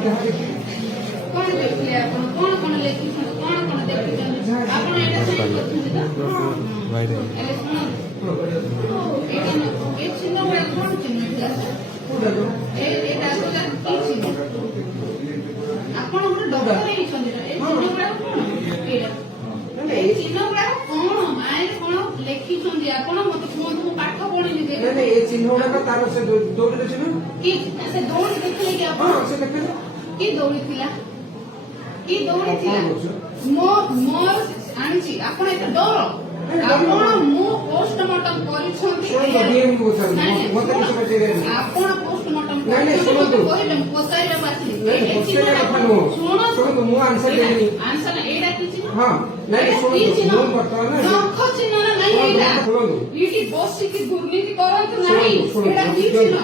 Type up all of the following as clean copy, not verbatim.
कौन देखिए आपण कोण कोण लेखिसन कोण कोण देखिसन आपण एटा सेंड करथुन त राइट एले सुनो एटा ए चिन्ह बडा कोण चिन्ह ए एटा तो की चिन्ह आपण गोटे डॉक्टर हे छन ए चिन्ह बडा कोण एटा ए चिन्ह बडा कोण माय कोण लेखिसन जे आपण मते कोन को पाठ पढिली दे नहीं नहीं ए चिन्ह बडा तार से दौड़ चिन्ह की से दौड़ देखले कि आपण हां से देखले की दौड़ी थिला की दौड़ी थिला मोर आनची आपण एटा डर आपण मु पोस्टमार्टम करिछन डीएम को सर मत किछ बचे आपण पोस्टमार्टम नहीं नहीं सुनो तो कहले पोसाइले बासी सुनो मु आंसर देनी आंसर एटा किछि हां नहीं सुनो मु बता ना नख चिन्ह नहीं एटा इटी बसी की दुर्नीति करंत नहीं एटा की चिन्ह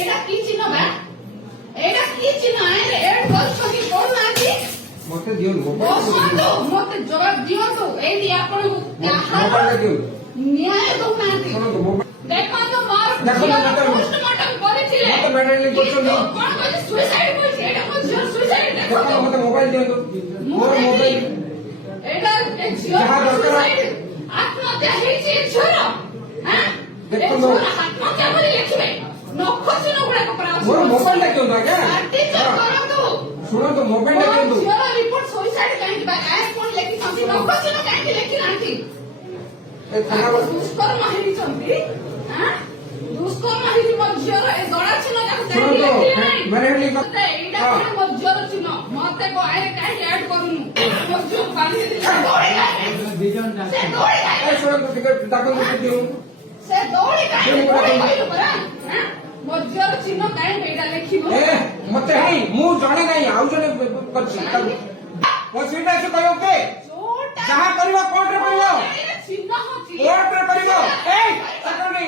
एटा की चिन्ह बा एटा की चिन्ह आए एड करछन की कोन नाकी मते दियो बसंतो मते जवाब दियो तो एदी आपण मोबाइल दियो न्याय दो नाकी देखो तो मार पोस्टमार्टम करिथिले मते मेडिकल करछन कोन कहि सुसाइड कहि एटा कोन सुसाइड देखो देखो मते मोबाइल दियो मोर मोबाइल एटा एक सुसाइड आत्महत्या हेछि छोर हां देखो आत्महत्या बोली लिखबे नखो चिन्ह गुडा को प्रास मोर मोबाइल क्यों था क्या चेक करंतु सुनो तो मोबाइल क्यों छोर रिपोर्ट सुसाइड काहे बा आय कोन लेखि संति नखो चिन्ह काहे लेखि नांती ए थाना दुष्कर्म हेरि संति हां दुष्कर्म हेरि मझियर ए दडा चिन्ह जाको सुनो देखि तो मैंने लिखा मते एटा कोन मझियर चिन्ह मते को आय काहे ऐड करूनु मझियर बांधी दे से दौड़ी ए सुनो तो टिकट दाखल कर दियो से दौड़ी काहे कहलु परा हां मझियर चिन्ह काहे एटा लेखिबो ए मते हई मु जणे नहीं आउ जणे करछि ओ सीटा से कहियो के छोटा जहां करियो कोर्ट रे करियो चिन्ह होची कोर्ट रे करियो ए सकरनी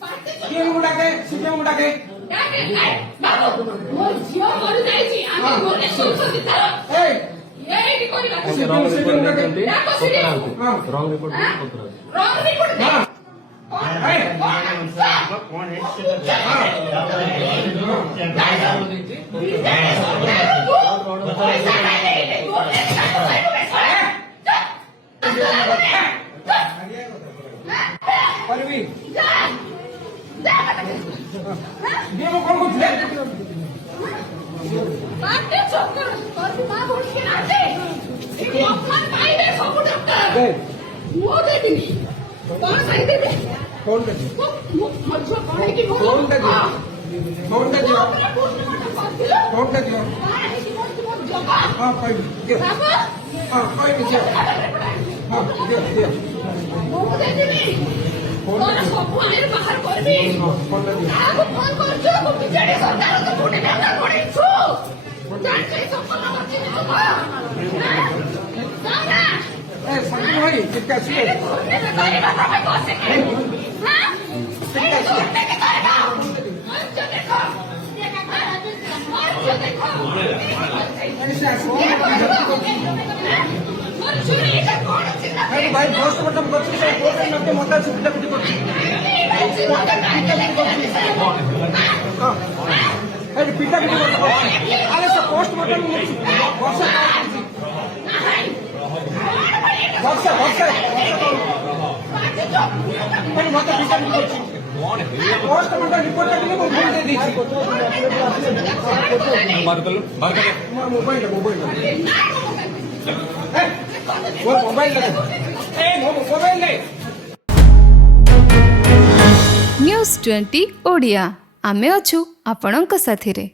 पार्टी ये मुडा के सीटे मुडा के काहे बाबू मोर झियो मरि जाईची आमे मोरे सुनसति तार ए एडी करिबा सीटे सीटे मुडा के हां रॉन्ग रिपोर्ट रॉन्ग रिपोर्ट हां कौन है परवी ये वो कौन कुछ ले पार्टी चक्कर पार्टी मां बोल के नाचे एक अपमान पाइबे सब डॉक्टर वो दे दी कौन सही दे दे कौन का मच्छो कौन है कि कौन का कौन का कौन का हां कोई के हां कोई के हां दे वो दे दी कौन सब आए बाहर कर भी कौन का आप फोन कर जो को बिचारे सरकार तो कोटे में अंदर पड़ी छु जान से सब को मत सामना ए संजय भाई कितना छिए अरे भाई पोस्टमार्टम करछि से कोर्ट में मते मता सुविधा पिटी करछि हां अरे पिटा पिटी करछि अरे से पोस्टमार्टम वर्षा वर्षा अरे मते पिटा पिटी करछि पोस्टमार्टम रिपोर्ट के लिए वो भूल दे दीछि बात कर मोबाइल वो मोबाइल ए मोबाइल ले न्यूज़ 20 ओडिया आमे अछु आपणक साथी रे।